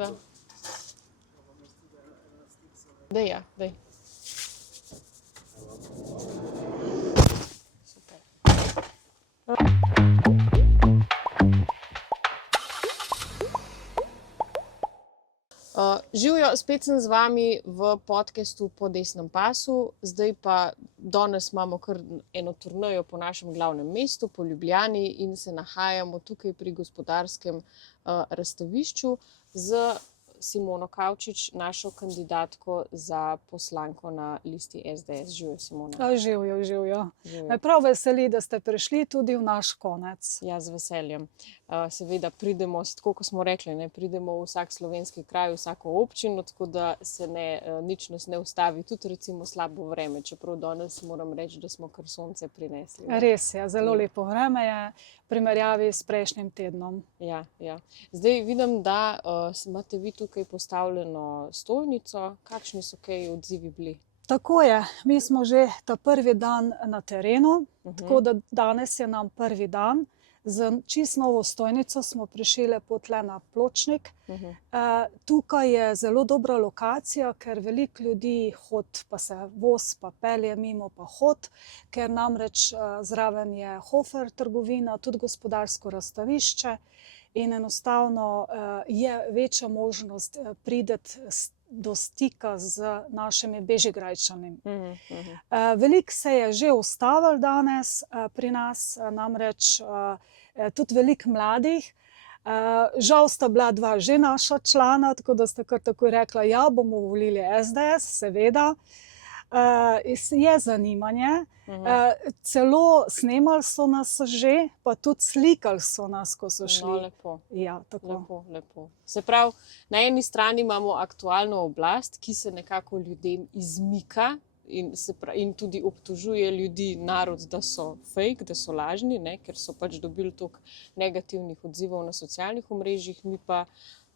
Živa. Dej, ja, dej. Super. Živjo, spet sem z vami v podcastu Po desnem pasu. Zdaj pa danes imamo kar eno turnejo po našem glavnem mestu, po Ljubljani, in se nahajamo tukaj pri Gospodarskem razstavišču z Simono Kavčič, našo kandidatko za poslanko na listi SDS. Živjo, Simona. Živjo. Me prav veseli, da ste prišli tudi v naš konec. Ja, z veseljem. Seveda pridemo, tako kot smo rekli, ne, pridemo v vsak slovenski kraj, vsako občino, tako da se nič nas ne ustavi, tudi recimo slabo vreme, čeprav danes moram reči, da smo kar sonce prinesli. Ne. Res je, zelo lepo vreme je v primerjavi s prejšnjim tednom. Ja. Zdaj vidim, da imate vi tukaj postavljeno stojnico. Kakšni so kaj odzivi bili? Tako je, mi smo že ta prvi dan na terenu, tako da danes je nam prvi dan. Z čisto novo stojnico smo prišli lepo tle na pločnik. Tukaj je zelo dobra lokacija, ker veliko ljudi hod, pa se voz, pa pelje mimo, pa hod, ker namreč zraven je Hofer trgovina, tudi Gospodarsko razstavišče in enostavno je večja možnost prideti do stika z našimi Bežigrajčani. Veliko se je že ustavilo danes pri nas, namreč tudi veliko mladih. Žal sta bila dva že naša člana, tako da sta kar takoj rekla, ja, bomo volili SDS, seveda. Je zanimanje. Celo snemali so nas že, pa tudi slikali so nas, ko so šli. No, lepo. Ja, tako. Lepo. Se pravi, na eni strani imamo aktualno oblast, ki se nekako ljudem izmika in tudi obtožuje ljudi, narod, da so fake, da so lažni, ne, ker so pač dobili toliko negativnih odzivov na socialnih omrežjih, mi pa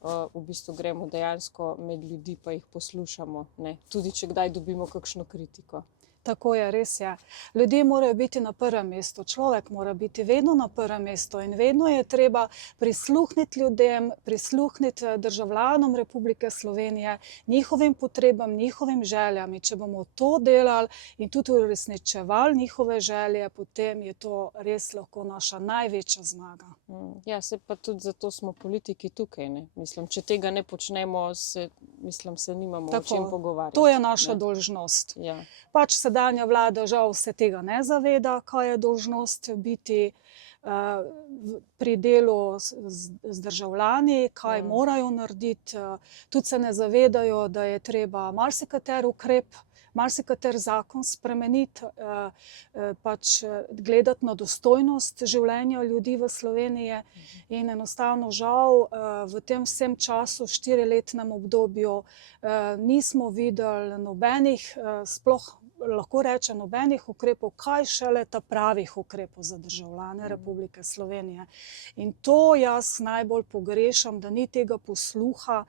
v bistvu gremo dejansko med ljudi, pa jih poslušamo, ne, tudi če kdaj dobimo kakšno kritiko. Tako je, res je. Ljudje morajo biti na prvem mestu, človek mora biti vedno na prvem mestu in vedno je treba prisluhniti ljudem, prisluhniti državljanom Republike Slovenije, njihovim potrebam, njihovim željam. In če bomo to delali in tudi uresničevali njihove želje, potem je to res lahko naša največja zmaga. Ja, se pa tudi zato smo politiki tukaj, ne. Mislim, če tega ne počnemo, se nimamo o čem pogovarjati. To je naša dolžnost. Ja. Pač sedanja vlada žal se tega ne zaveda, kaj je dolžnost biti pri delu z državljani, kaj morajo narediti. Tudi se ne zavedajo, da je treba marsikateri ukrep, marsikateri zakon spremeniti, pač gledati na dostojnost življenja ljudi v Sloveniji. In enostavno žal v tem vsem času, 4-letnem obdobju, nismo videli nobenih, sploh lahko rečem, nobenih ukrepov, kaj šele ta pravih ukrepov za državljane Republike Slovenije. In to jaz najbolj pogrešam, da ni tega posluha,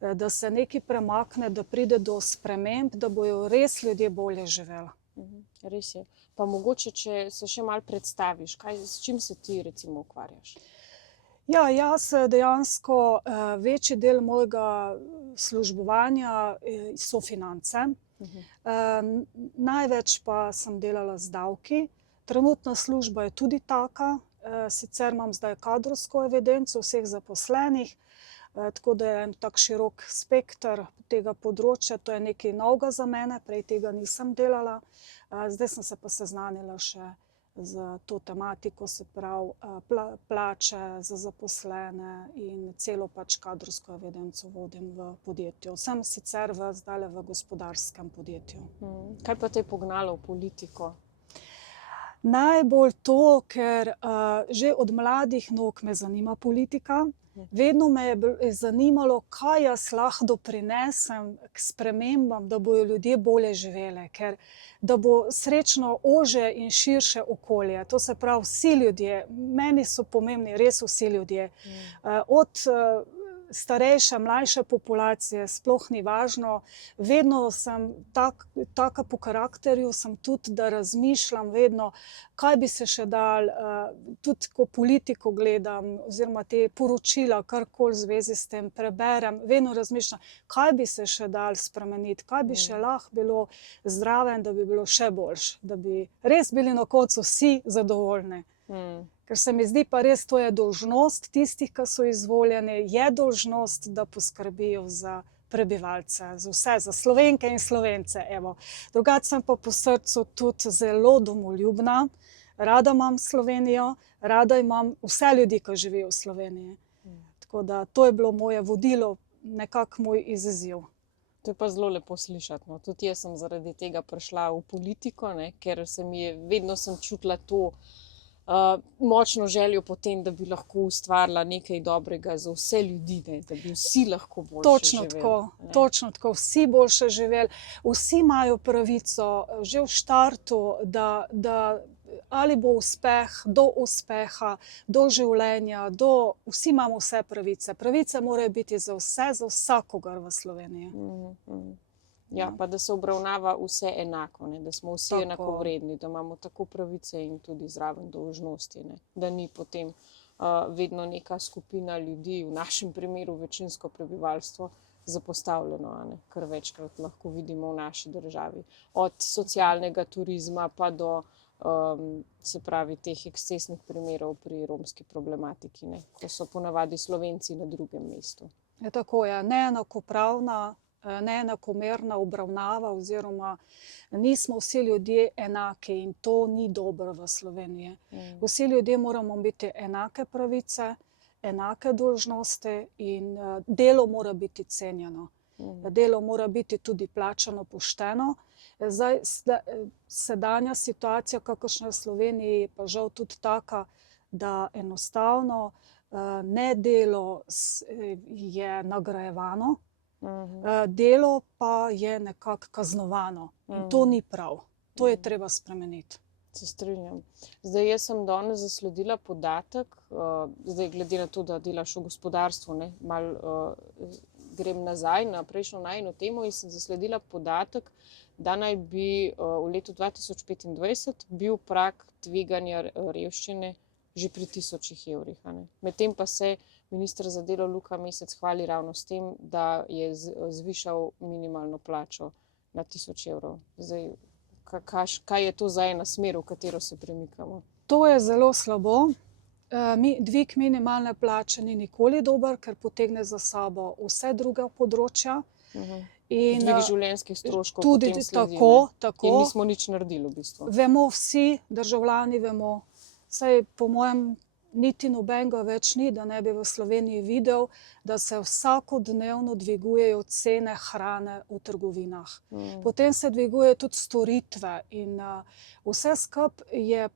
da se nekaj premakne, da pride do sprememb, da bojo res ljudje bolje živeli. Res je. Pa mogoče, če se še malo predstaviš, s čim se ti recimo ukvarjaš? Ja, jaz dejansko večji del mojega službovanja so finance. Največ pa sem delala z davki. Trenutna služba je tudi taka, sicer imam zdaj kadrovsko evidenco vseh zaposlenih, tako da je en tak širok spekter tega področja, to je nekaj novega za mene, prej tega nisem delala. Zdaj sem se pa seznanila še z to tematiko, se pravi plače za zaposlene in celo pač kadrovsko evidenco vodim v podjetju. Sem sicer zdajle v gospodarskem podjetju. Kaj pa te je pognalo v politiko? Najbolj to, ker že od mladih nog me zanima politika. Vedno me je zanimalo, kaj jaz lahko doprinesem k spremembam, da bojo ljudje bolje živeli, ker da bo srečno ožje in širše okolje. To se pravi, vsi ljudje, meni so pomembni res vsi ljudje. Od starejše, mlajše populacije, sploh ni važno. Vedno sem taka po karakterju, sem tudi, da razmišljam vedno, kaj bi se še dal, tudi ko politiko gledam, oziroma te poročila, karkoli v zvezi s tem preberem, vedno razmišljam, kaj bi se še dal spremeniti, kaj bi še lahko bilo zraven, da bi bilo še boljše, da bi res bili na koncu vsi zadovoljni. Ker se mi zdi pa res, to je dolžnost tistih, ki so izvoljeni, je dolžnost, da poskrbijo za prebivalce, za vse, za Slovenke in Slovence. Drugače sem pa po srcu tudi zelo domoljubna, rada imam Slovenijo, rada imam vse ljudi, ki živijo v Sloveniji. Tako da to je bilo moje vodilo, nekako moj izziv. To je pa zelo lepo slišati. No. Tudi jaz sem zaradi tega prišla v politiko, ne, ker vedno sem čutila to močno željo potem, da bi lahko ustvarila nekaj dobrega za vse ljudi, ne, da bi vsi lahko boljše živeli. Točno tako, vsi boljše živeli. Vsi imajo pravico že v štartu, da ali bo uspeh, do uspeha, do življenja, vsi imamo vse pravice. Pravice morajo biti za vse, za vsakogar v Sloveniji. Ja, pa da se obravnava vse enako, ne? Da smo vsi enakovredni, da imamo tako pravice in tudi zraven dolžnosti, ne? Da ni potem vedno neka skupina ljudi, v našem primeru večinsko prebivalstvo, zapostavljeno, ne? Kar večkrat lahko vidimo v naši državi. Od socialnega turizma pa do se pravi teh ekscesnih primerov pri romski problematiki, ne? Ko so ponavadi Slovenci na drugem mestu. Tako je, neenakopravna, neenakomerna obravnava, oziroma nismo vsi ljudje enaki in to ni dobro v Sloveniji. Vsi ljudje moramo biti enake pravice, enake dolžnosti in delo mora biti cenjeno. Delo mora biti tudi plačano pošteno. Zdaj, sedanja situacija, kakršna je v Sloveniji, pa žal tudi taka, da enostavno nedelo je nagrajevano, delo pa je nekako kaznovano in to ni prav. To je treba spremeniti. Se strinjam. Zdaj, jaz sem danes zasledila podatek, zdaj glede na to, da delaš v gospodarstvu, ne, malo grem nazaj na prejšnjo najino temo in sem zasledila podatek, da naj bi v letu 2025 bil prag tveganja revščine že pri 1000 evrih. Medtem pa se minister za delo Luka Mesec hvali ravno s tem, da je zvišal minimalno plačo na 1000 evrov. Zdaj, kaj je to za ena smer, v katero se premikamo? To je zelo slabo. Dvig minimalne plače ni nikoli dober, ker potegne za sabo vse druga področja. Dvig življenjskih stroškov tudi potem sledi, tako. In nismo nič naredili v bistvu. Vemo vsi, državljani vemo, saj po mojem niti nobenega več ni, da ne bi v Sloveniji videl, da se vsakodnevno dvigujejo cene hrane v trgovinah. Potem se dviguje tudi storitve in vse skupaj je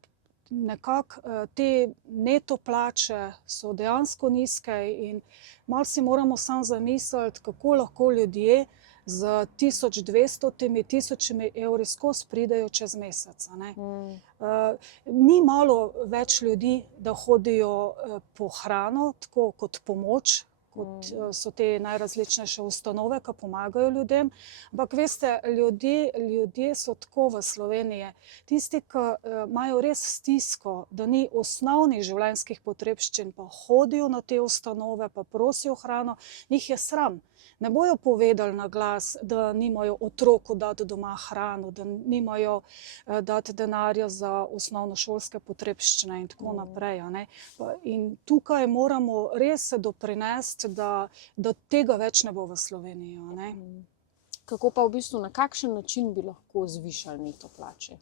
nekako, te neto plače so dejansko nizke in malo si moramo samo zamisliti, kako lahko ljudje z 1200 1000 evri skozi pridejo čez mesec. Ni malo več ljudi, da hodijo po hrano, tako kot pomoč, kot so te najrazličnejše ustanove, ki pomagajo ljudem. Ampak veste, ljudje so tako v Sloveniji, tisti, ki imajo res stisko, da ni osnovnih življenjskih potrebščin, pa hodijo na te ustanove, pa prosijo hrano, njih je sram. Ne bojo povedali na glas, da nimajo otroku dati doma hrano, da nimajo dati denarja za osnovnošolske potrebščine in tako naprej. In tukaj moramo res se doprinesti, da tega več ne bo v Sloveniji. Kako pa v bistvu, na kakšen način bi lahko zvišali neto plače,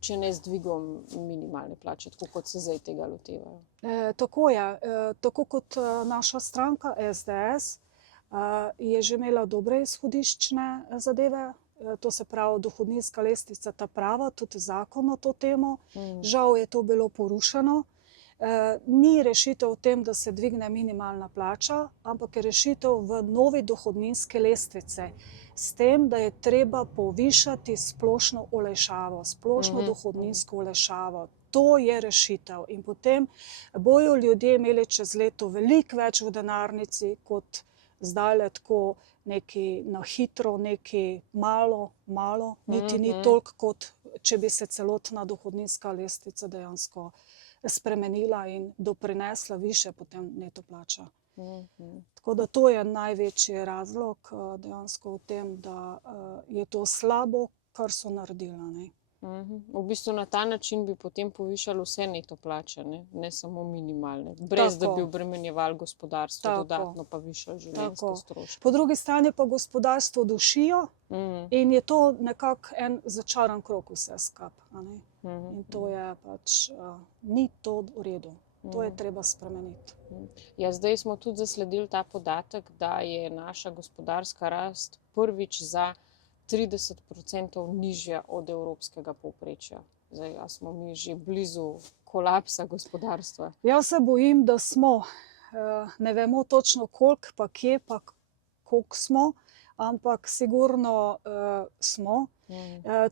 če ne z dvigom minimalne plače, tako kot se zdaj tega lotevajo? Tako je. Tako kot naša stranka SDS je že imela dobre izhodiščne zadeve, to se pravi dohodninska lestvica ta prava, tudi zakon o to temo. Žal je to bilo porušeno. Ni rešitev v tem, da se dvigne minimalna plača, ampak je rešitev v novi dohodninski lestvici. S tem, da je treba povišati splošno olajšavo, splošno dohodninsko olajšavo. to je rešitev. In potem bojo ljudje imeli čez leto veliko več v denarnici, kot zdaj tako neki na hitro, neki malo, niti ni toliko, kot če bi se celotna dohodninska lestvica dejansko spremenila in doprinesla više potem neto plača. Tako da to je največji razlog dejansko v tem, da je to slabo, kar so naredila, ne. V bistvu na ta način bi potem povišali vse neto plače, ne samo minimalne, brez da bi obremenjevali gospodarstvo dodatno, pa višali življenjske stroške. Po drugi strani pa gospodarstvo dušijo in je to nekako en začaran krog vse skupaj, ne. In to je pač, ni to v redu. To je treba spremeniti. Ja, zdaj smo tudi zasledili ta podatek, da je naša gospodarska rast prvič za 30% nižja od evropskega povprečja. Zdaj, a smo mi že blizu kolapsa gospodarstva? Jaz se bojim, da smo. Ne vemo točno koliko, pa kje, pa koliko smo, ampak sigurno smo.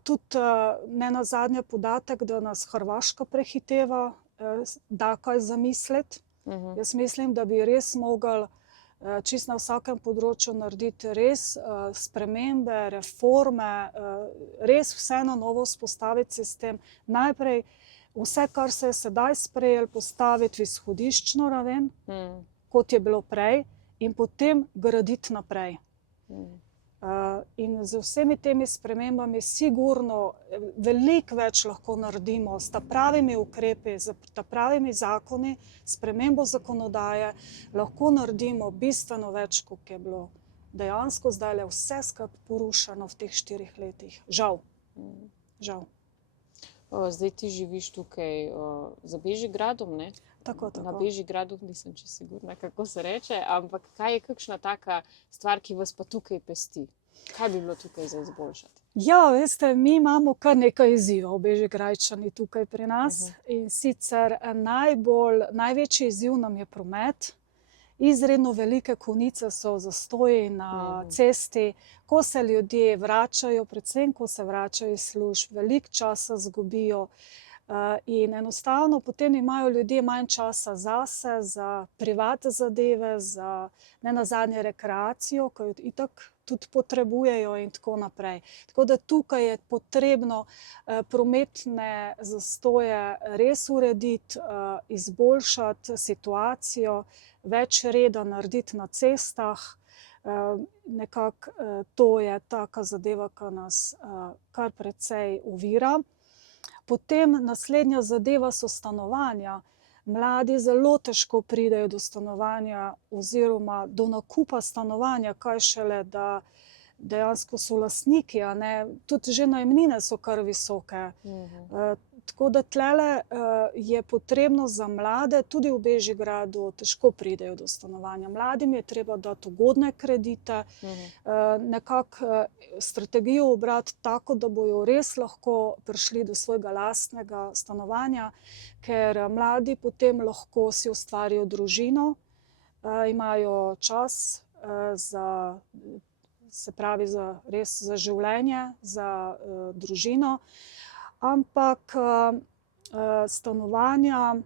Tudi nenazadnje podatek, da nas Hrvaška prehiteva, da kaj zamisliti. Jaz mislim, da bi res mogli čisto na vsakem področju narediti res spremembe, reforme, res vse na novo vzpostaviti sistem. Najprej vse, kar se je sedaj sprejelo, postaviti v izhodiščno raven, kot je bilo prej, in potem graditi naprej. In z vsemi temi spremembami sigurno veliko več lahko naredimo s pravimi ukrepi, s pravimi zakoni, spremembo zakonodaje, lahko naredimo bistveno več, kot je bilo dejansko zdaj vse skupaj porušeno v teh 4 letih. Žal. Zdaj ti živiš tukaj za Bežigradom, ne? Tako. Na Bežigradu nisem čisto sigurna, kako se reče, ampak kaj je kakšna taka stvar, ki vas pa tukaj pesti? Kaj bi bilo tukaj za izboljšati? Ja, veste, mi imamo kar nekaj izzivov, Bežigrajčani tukaj pri nas. In sicer največji izziv nam je promet. Izredno velike konice so zastoji na cesti, ko se ljudje vračajo, predvsem ko se vračajo iz služb, veliko časa izgubijo. In enostavno potem imajo ljudje manj časa zase, za privatne zadeve, za nenazadnje rekreacijo, ki jo itak tudi potrebujejo in tako naprej. Tako da tukaj je potrebno prometne zastoje res urediti, izboljšati situacijo, več reda narediti na cestah. Nekako to je taka zadeva, ki nas kar precej ovira. Potem naslednja zadeva so stanovanja. Mladi zelo težko pridejo do stanovanja oziroma do nakupa stanovanja, kaj šele, da dejansko so lastniki, a ne. Tudi že najemnine so kar visoke. Tako da tlele je potrebno za mlade, tudi v Bežigradu, težko pridejo do stanovanja. Mladim je treba dati ugodne kredite, nekako strategijo ubrati tako, da bojo res lahko prišli do svojega lastnega stanovanja, ker mladi potem lahko si ustvarijo družino, imajo čas res za življenje, za družino. Ampak stanovanja,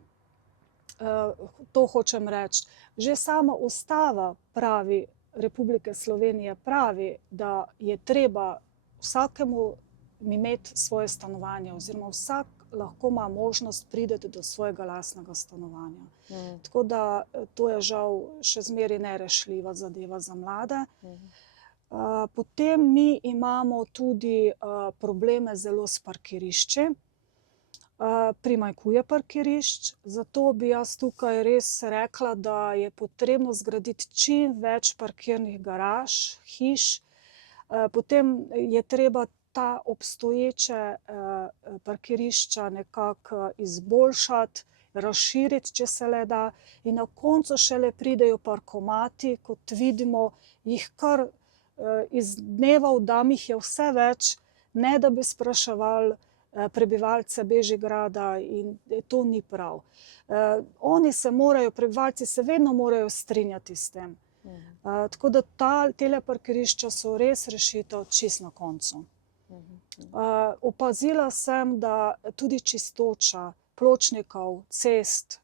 to hočem reči, že sama ustava pravi, Republike Slovenije pravi, da je treba vsakemu imeti svoje stanovanje oziroma vsak lahko ima možnost priti do svojega lastnega stanovanja. Tako da to je žal še zmeraj nerešljiva zadeva za mlade. Potem mi imamo tudi probleme zelo s parkirišči. Primanjkuje parkirišč, zato bi jaz tukaj res rekla, da je potrebno zgraditi čim več parkirnih garaž, hiš. Potem je treba ta obstoječe parkirišča nekako izboljšati, razširiti, če se le da. In na koncu šele pridejo parkomati, kot vidimo, jih kar iz dneva v dan jih je vse več, ne da bi spraševali prebivalce Bežigrada, in to ni prav. Oni prebivalci se vedno morajo strinjati s tem. Tako da tele parkirišča so res rešitev čisto na koncu. Opazila sem, da tudi čistoča pločnikov, cest,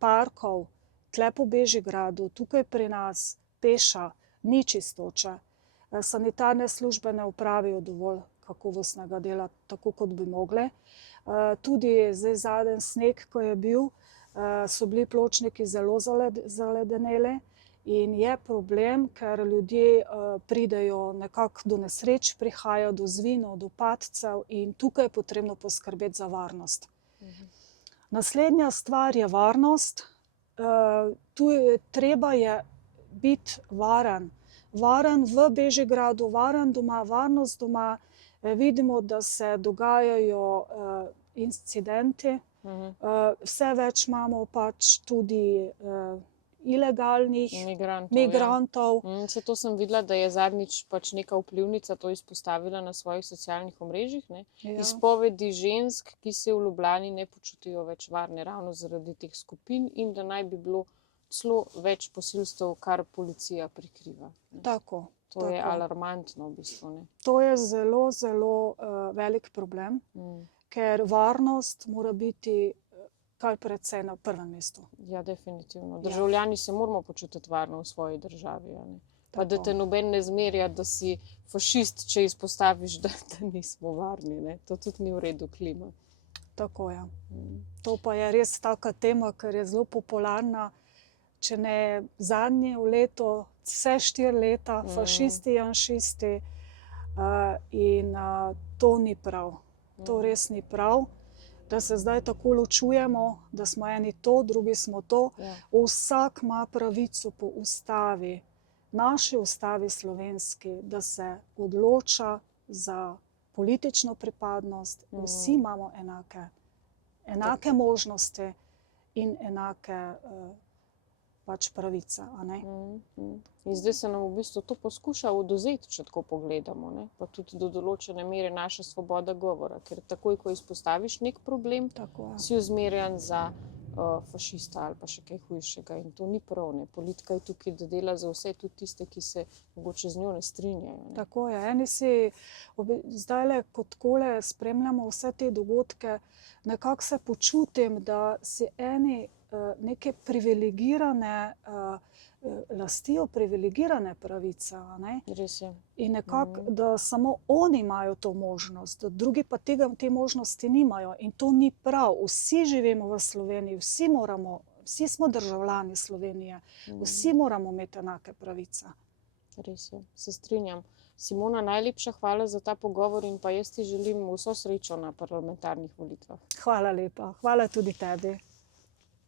parkov, tle po Bežigradu, tukaj pri nas, peša, ni čistoče. Sanitarne službe ne opravijo dovolj kakovostnega dela, tako kot bi mogle. Tudi zdaj zadnji sneg, ko je bil, so bili pločniki zelo zaledeneli in je problem, ker ljudje pridejo nekako do nesreč, prihajajo do zvinov, do padcev in tukaj je potrebno poskrbeti za varnost. Naslednja stvar je varnost. Treba je biti varen. Varen v Bežigradu, varen doma, varnost doma. Vidimo, da se dogajajo incidenti. Vse več imamo pač tudi ilegalnih migrantov. Se to sem videla, da je zadnjič pač neka vplivnica to izpostavila na svojih socialnih omrežjih. Izpovedi žensk, ki se v Ljubljani ne počutijo več varne ravno zaradi teh skupin in da naj bi bilo celo več posilstev, kar policija prikriva. Tako. To je alarmantno v bistvu. To je zelo, zelo velik problem, ker varnost mora biti kar precej na prvem mestu. Ja, definitivno. Državljani se moramo počutiti varno v svoji državi. Pa da te noben ne zmerja, da si fašist, če izpostaviš, da nismo varni. To tudi ni v redu klima. Tako je. To pa je res taka tema, ker je zelo popularna. Če ne zadnje v leto, vse 4 leta, fašisti, janšisti in to ni prav. To res ni prav, da se zdaj tako ločujemo, da smo eni to, drugi smo to. Vsak ima pravico po ustavi, naši ustavi slovenski, da se odloča za politično pripadnost. Vsi imamo enake možnosti in enake pač pravice. In zdaj se nam v bistvu to poskuša odvzeti, če tako pogledamo. Pa tudi do določene mere naša svoboda govora. Ker takoj, ko izpostaviš nek problem, si uzmerjan za fašista ali pa še kaj hujšega. In to ni prav. Politika je tukaj, da dela za vse, tudi tiste, ki se mogoče z njo ne strinjajo. Tako je. Eni si zdajle, kot takole spremljamo vse te dogodke, nekako se počutim, da si eni neke privilegirane, lastijo privilegirane pravice. Res je. In nekako, da samo oni imajo to možnost, da drugi pa te možnosti nimajo. In to ni prav. Vsi živimo v Sloveniji, vsi smo državljani Slovenije, vsi moramo imeti enake pravice. Res je, se strinjam. Simona, najlepša hvala za ta pogovor in pa jaz ti želim vso srečo na parlamentarnih volitvah. Hvala lepa. Hvala tudi tebi.